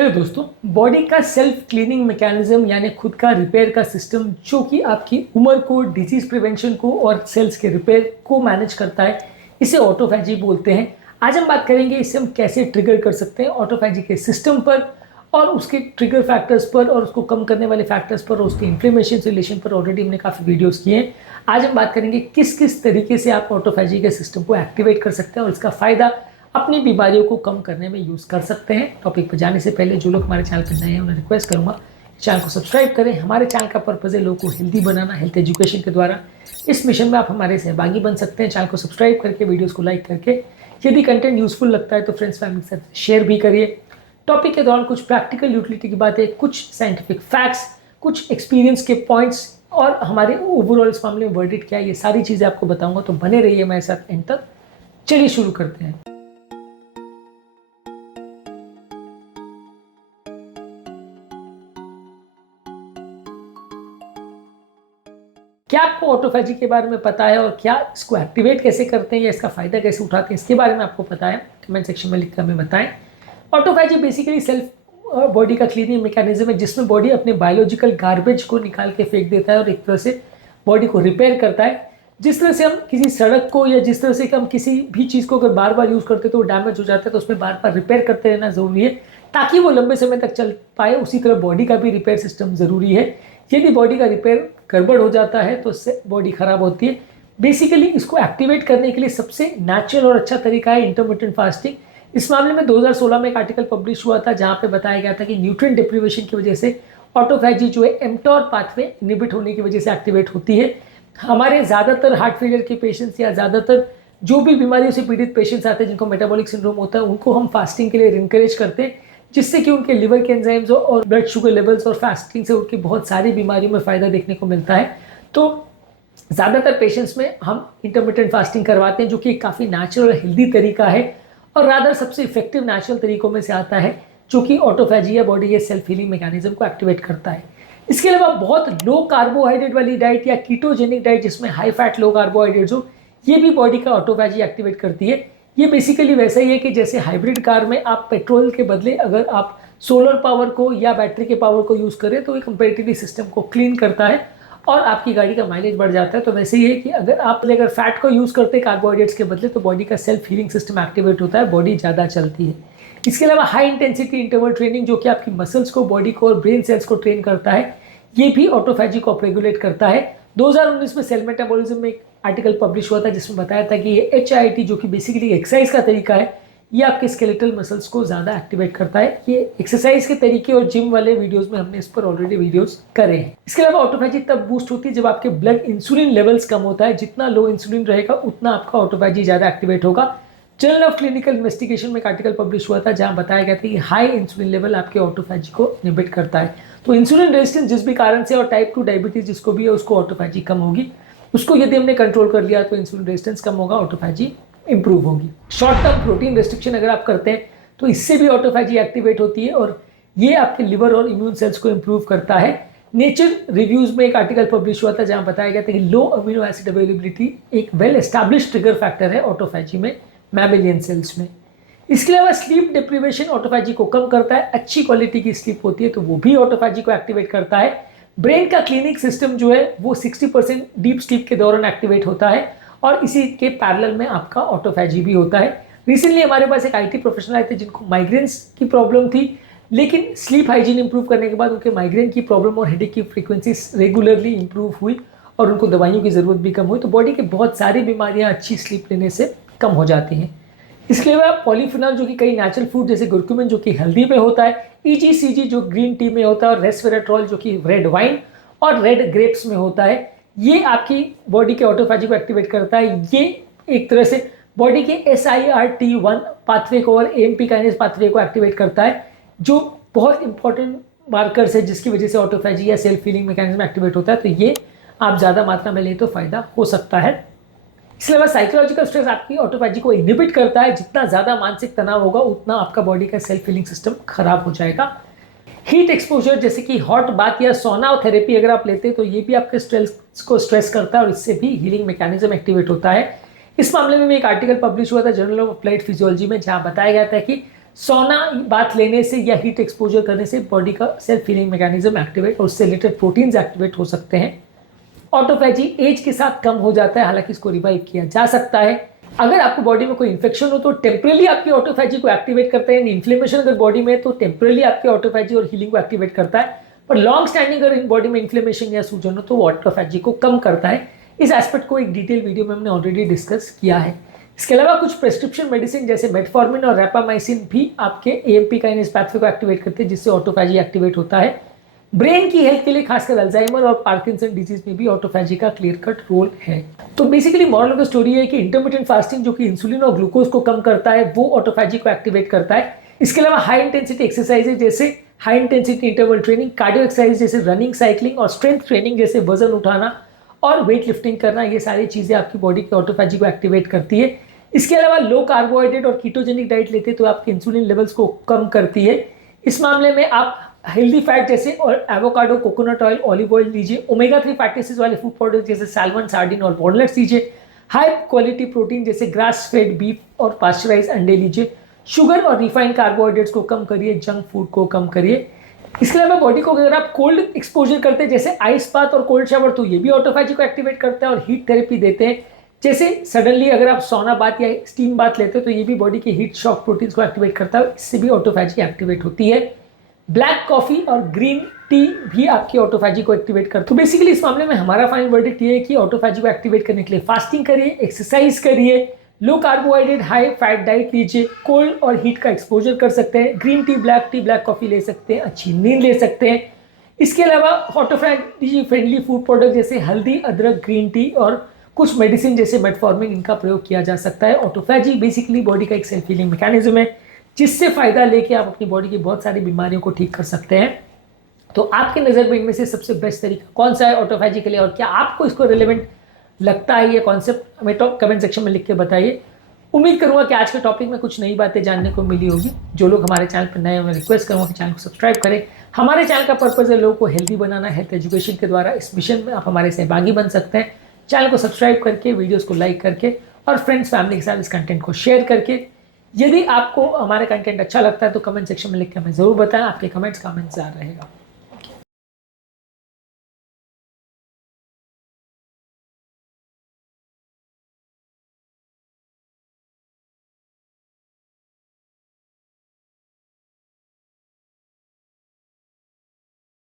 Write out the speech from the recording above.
Hello दोस्तों, body का self cleaning mechanism यानी खुद का रिपेयर का सिस्टम जो कि आपकी उम्र को, डिजीज प्रिवेंशन को और सेल्स के रिपेयर को मैनेज करता है, इसे ऑटोफैजी बोलते हैं। आज हम बात करेंगे इससे हम कैसे ट्रिगर कर सकते हैं ऑटोफैजी के सिस्टम पर और उसके ट्रिगर फैक्टर्स पर और उसको कम करने वाले फैक्टर्स पर और उसके इन्फ्लेमेशन रिलेशन पर ऑलरेडी हमने काफ़ी वीडियोस किए हैं। आज हम बात करेंगे किस किस तरीके से आप ऑटोफैजी के सिस्टम को एक्टिवेट कर सकते हैं और इसका फ़ायदा अपनी बीमारियों को कम करने में यूज़ कर सकते हैं। टॉपिक पर जाने से पहले जो लोग हमारे चैनल पर नए हैं उन्हें रिक्वेस्ट करूंगा चैनल को सब्सक्राइब करें। हमारे चैनल का पर्पज़ है लोगों को हेल्दी बनाना, हेल्थ एजुकेशन के द्वारा। इस मिशन में आप हमारे सहभागी बन सकते हैं। चैनल को सब्सक्राइब करके, वीडियोज़ को लाइक करके, यदि कंटेंट यूजफुल लगता है तो फ्रेंड्स फैमिली के साथ शेयर भी करिए। टॉपिक के दौरान कुछ प्रैक्टिकल यूटिलिटी की बातें, कुछ साइंटिफिक फैक्ट्स, कुछ एक्सपीरियंस के पॉइंट्स और हमारे ओवरऑल इस मामले में वर्डिट क्या है, ये सारी चीज़ें आपको बताऊंगा, तो बने रहिए मेरे साथ एंड तक। चलिए शुरू करते हैं। क्या आपको ऑटोफैजी के बारे में पता है और क्या इसको एक्टिवेट कैसे करते हैं या इसका फायदा कैसे उठाते हैं, इसके बारे में आपको पता है? कमेंट सेक्शन में लिखकर हमें बताएं। ऑटोफैजी बेसिकली सेल्फ बॉडी का क्लीनिंग मैकेनिज्म है जिसमें बॉडी अपने बायोलॉजिकल गार्बेज को निकाल के फेंक देता है और एक तरह से बॉडी को रिपेयर करता है। जिस तरह से हम किसी सड़क को या जिस तरह से हम किसी भी चीज़ को अगर बार बार यूज़ करते तो डैमेज हो जाता है, तो उसमें बार बार रिपेयर करते रहना ज़रूरी है ताकि वो लंबे समय तक चल पाए। उसी तरह बॉडी का भी रिपेयर सिस्टम ज़रूरी है। यदि बॉडी का रिपेयर गड़बड़ हो जाता है तो उससे बॉडी खराब होती है। बेसिकली इसको एक्टिवेट करने के लिए सबसे नेचुरल और अच्छा तरीका है इंटरमिटेंट फास्टिंग। इस मामले में 2016 में एक आर्टिकल पब्लिश हुआ था जहाँ पे बताया गया था कि न्यूट्रिएंट डिप्रीवेशन की वजह से ऑटोफैजी जो है एमटॉर पाथवे इनहिबिट होने की वजह से एक्टिवेट होती है। हमारे ज़्यादातर हार्ट फेलियर के पेशेंट्स या ज़्यादातर जो भी बीमारियों से पीड़ित पेशेंट्स आते हैं जिनको मेटाबॉलिक सिंड्रोम होता है, उनको हम फास्टिंग के लिए इनकरेज करते हैं जिससे कि उनके लिवर के एंजाइम्स और ब्लड शुगर लेवल्स और फास्टिंग से उनकी बहुत सारी बीमारियों में फ़ायदा देखने को मिलता है। तो ज़्यादातर पेशेंट्स में हम इंटरमिटेंट फास्टिंग करवाते हैं जो कि काफ़ी नेचुरल और हेल्दी तरीका है और रादर सबसे इफेक्टिव नेचुरल तरीकों में से आता है जो कि ऑटोफैजी या बॉडी के सेल्फ हीलिंग मैकेनिज्म को एक्टिवेट करता है। इसके अलावा बहुत लो कार्बोहाइड्रेट वाली डाइट या कीटोजेनिक डाइट जिसमें हाई फैट लो कार्बोहाइड्रेट्स हो, ये भी बॉडी का ऑटोफैजी एक्टिवेट करती है। ये बेसिकली वैसा ही है कि जैसे हाइब्रिड कार में आप पेट्रोल के बदले अगर आप सोलर पावर को या बैटरी के पावर को यूज़ करें तो ये कंपैरेटिवली सिस्टम को क्लीन करता है और आपकी गाड़ी का माइलेज बढ़ जाता है। तो वैसे ही है कि अगर फैट को यूज़ करते हैं कार्बोहाइड्रेट्स के बदले तो बॉडी का सेल्फ हीलिंग सिस्टम एक्टिवेट होता है, बॉडी ज़्यादा चलती है। इसके अलावा हाई इंटेंसिटी इंटरवल ट्रेनिंग जो कि आपकी मसल्स को, बॉडी को और ब्रेन सेल्स को ट्रेन करता है, ये भी ऑटोफैजी को अपरेगुलेट करता है। 2019 में सेल मेटाबॉलिज्म में एक आर्टिकल पब्लिश हुआ था जिसमें बताया था कि ये HIIT जो कि बेसिकली एक्सरसाइज का तरीका है, ये आपके स्केलेटल मसल्स को ज़्यादा एक्टिवेट करता है। ये एक्सरसाइज के तरीके और जिम वाले वीडियोस में हमने इस पर ऑलरेडी वीडियोस करे हैं। इसके अलावा ऑटोफैजी तब बूस्ट होती है जब आपके ब्लड इंसुलिन लेवल्स कम होता है। जितना लो इंसुलिन रहेगा उतना आपका ऑटोफैजी ज़्यादा एक्टिवेट होगा। जर्नल ऑफ क्लिनिकल इन्वेस्टिगेशन में एक आर्टिकल पब्लिश हुआ था जहाँ बताया गया था कि हाई इंसुलिन लेवल आपके ऑटोफैजी को इनहिबिट करता है। तो इंसुलिन रेजिस्टेंस जिस भी कारण से और टाइप 2 डायबिटीज जिसको भी है उसको ऑटोफैजी कम होगी। उसको यदि हमने कंट्रोल कर लिया तो इंसुलिन रेजिस्टेंस कम होगा, ऑटोफैजी इंप्रूव होगी। शॉर्ट टर्म प्रोटीन रेस्ट्रिक्शन अगर आप करते हैं तो इससे भी ऑटोफैजी एक्टिवेट होती है और ये आपके लिवर और इम्यून सेल्स को इंप्रूव करता है। नेचर रिव्यूज में एक आर्टिकल पब्लिश हुआ था जहाँ बताया गया था कि लो अमीनो एसिड अवेलेबिलिटी एक वेल एस्टैब्लिश्ड ट्रिगर फैक्टर है ऑटोफैजी में, मैमेलियन सेल्स में। इसके अलावा स्लीप डिप्रीवेशन ऑटोफैजी को कम करता है। अच्छी क्वालिटी की स्लीप होती है तो वो भी ऑटोफैजी को एक्टिवेट करता है। ब्रेन का क्लीनिंग सिस्टम जो है वो 60% डीप स्लीप के दौरान एक्टिवेट होता है और इसी के पैरेलल में आपका ऑटोफैजी भी होता है। रिसेंटली हमारे पास एक IT प्रोफेशनल आए थे जिनको माइग्रेन्स की प्रॉब्लम थी, लेकिन स्लीप हाइजीन इंप्रूव करने के बाद उनके माइग्रेन की प्रॉब्लम और हेडेक की फ्रीक्वेंसी रेगुलरली इंप्रूव हुई और उनको दवाइयों की ज़रूरत भी कम हुई। तो बॉडी की बहुत सारी बीमारियाँ अच्छी स्लीप लेने से कम हो जाती हैं। इसके अलावा पॉलीफिनॉल जो कि कई नेचुरल फूड जैसे गुरकुमिन जो कि हल्दी में होता है, EGCG जो ग्रीन टी में होता है और रेस्वेराट्रोल जो कि रेड वाइन और रेड ग्रेप्स में होता है, ये आपकी बॉडी के ऑटोफैजी को एक्टिवेट करता है। ये एक तरह से बॉडी के SIRT1 पाथवे को और AMP काइनेज पाथवे को एक्टिवेट करता है जो बहुत इंपॉर्टेंट मार्कर्स है जिसकी वजह से ऑटोफैजी या सेल्फ हीलिंग मैकेनिज्म एक्टिवेट होता है। तो ये आप ज़्यादा मात्रा में लें तो फायदा हो सकता है। इसके अलावा साइकोलॉजिकल स्ट्रेस आपकी ऑटोफैजी को इनहिबिट करता है। जितना ज़्यादा मानसिक तनाव होगा उतना आपका बॉडी का सेल्फ हीलिंग सिस्टम खराब हो जाएगा। हीट एक्सपोजर जैसे कि हॉट बाथ या सोना थेरेपी अगर आप लेते हैं तो ये भी आपके स्ट्रेस करता है और इससे भी हीलिंग मैकेनिज्म एक्टिवेट होता है। इस मामले में एक आर्टिकल पब्लिश हुआ था जर्नल ऑफ अप्लाइड फिजियोलॉजी में जहाँ बताया गया था कि सोना बात लेने से या हीट एक्सपोजर करने से बॉडी का सेल्फ हीलिंग मैकेनिज्म एक्टिवेट और उससे रिलेटेड प्रोटीन्स एक्टिवेट हो सकते हैं। ऑटोफैजी एज के साथ कम हो जाता है, हालांकि इसको रिवाइव किया जा सकता है। अगर आपको बॉडी में कोई इन्फेक्शन हो तो टेम्परली आपकी ऑटोफैजी को एक्टिवेट करता है। इन्फ्लेमेशन अगर बॉडी में है तो टेम्परली आपके ऑटोफैजी और हीलिंग को एक्टिवेट करता है। पर लॉन्ग स्टैंडिंग अगर बॉडी में इन्फ्लेमेशन या सूजन हो तो वो ऑटोफैजी को कम करता है। इस एस्पेक्ट को एक डिटेल वीडियो में हमने ऑलरेडी डिस्कस किया है। इसके अलावा कुछ प्रेस्क्रिप्शन मेडिसिन जैसे मेटफॉर्मिन और रैपामाइसिन भी आपके एएमपी काइनेज पाथवे को एक्टिवेट करते हैं, जिससे ऑटोफैजी एक्टिवेट होता है। ब्रेन की हेल्थ के लिए खासकर अल्जाइमर और पार्किंसन डिजीज में भी ऑटोफैजी का क्लियर कट रोल है। तो basically moral of the story है कि इंटरमिटेंट फास्टिंग जो कि इंसुलिन और ग्लूकोज को कम करता है वो ऑटोफैजी को एक्टिवेट करता है। इसके अलावा हाई इंटेंसिटी एक्सरसाइजेज जैसे high intensity interval training, cardio exercise जैसे रनिंग, साइकिलिंग और स्ट्रेंथ ट्रेनिंग जैसे वजन उठाना और वेट लिफ्टिंग करना, ये सारी चीजें आपकी बॉडी के ऑटोफैजी को एक्टिवेट करती है। इसके अलावा लो कार्बोहाइड्रेट और कीटोजेनिक डाइट लेते तो आपके इंसुलिन लेवल्स को कम करती है। इस मामले में आप हेल्दी फैट जैसे और avocado, coconut oil, olive oil लीजिए। ओमेगा 3 फैटी एसिड्स वाले फूड प्रोडक्ट जैसे सैल्मन, सार्डिन और वॉलनट्स लीजिए। हाई क्वालिटी प्रोटीन जैसे ग्रास फेड बीफ और पास्चराइज अंडे लीजिए। शुगर और रिफाइंड कार्बोहाइड्रेट्स को कम करिए, जंक फूड को कम करिए। इसके अलावा बॉडी को अगर आप कोल्ड एक्सपोजर करते हैं जैसे आइस बाथ और कोल्ड शावर तो ये भी ऑटोफैजी को एक्टिवेट करता है। और हीट थेरेपी देते हैं जैसे सडनली अगर आप सोना बाथ या स्टीम बाथ लेते हो तो ये भी बॉडी के हीट शॉक प्रोटीन्स को एक्टिवेट करता है, इससे भी ऑटोफैजी एक्टिवेट होती है। ब्लैक कॉफी और ग्रीन टी भी आपकी ऑटोफैजी को एक्टिवेट करते हैं। तो बेसिकली इस मामले में हमारा फाइनल वर्डिक्ट ये है कि ऑटोफैजी को एक्टिवेट करने के लिए फास्टिंग करिए, एक्सरसाइज करिए, लो कार्बोहाइड्रेट हाई फैट डाइट लीजिए, कोल्ड और हीट का एक्सपोजर कर सकते हैं, ग्रीन टी, ब्लैक कॉफी ले सकते हैं, अच्छी नींद ले सकते हैं। इसके अलावा ऑटोफैजी फ्रेंडली फूड प्रोडक्ट जैसे हल्दी, अदरक, ग्रीन टी और कुछ मेडिसिन जैसे मेटफॉर्मिन, इनका प्रयोग किया जा सकता है। ऑटोफैजी बेसिकली बॉडी का एक सेल्फ हीलिंग मैकेनिज्म है जिससे फायदा लेके आप अपनी बॉडी की बहुत सारी बीमारियों को ठीक कर सकते हैं। तो आपके नज़र में इनमें से सबसे बेस्ट तरीका कौन सा है ऑटोफैजी के लिए, और क्या आपको इसको रिलेवेंट लगता है ये कॉन्सेप्ट, हमें तो कमेंट सेक्शन में लिख के बताइए। उम्मीद करूंगा कि आज के टॉपिक में कुछ नई बातें जानने को मिली होगी। जो लोग हमारे चैनल पर नए हैं मैं रिक्वेस्ट करूंगा कि चैनल को सब्सक्राइब करें। हमारे चैनल का पर्पज़ है लोगों को हेल्दी बनाना, हेल्थ एजुकेशन के द्वारा। इस मिशन में आप हमारे सहभागी बन सकते हैं चैनल को सब्सक्राइब करके, वीडियोस को लाइक करके और फ्रेंड्स फैमिली के साथ इस कंटेंट को शेयर करके। यदि आपको हमारा कंटेंट अच्छा लगता है तो कमेंट सेक्शन में लिख के हमें ज़रूर बताएं, आपके कमेंट्स का हमें इंतजार रहेगा।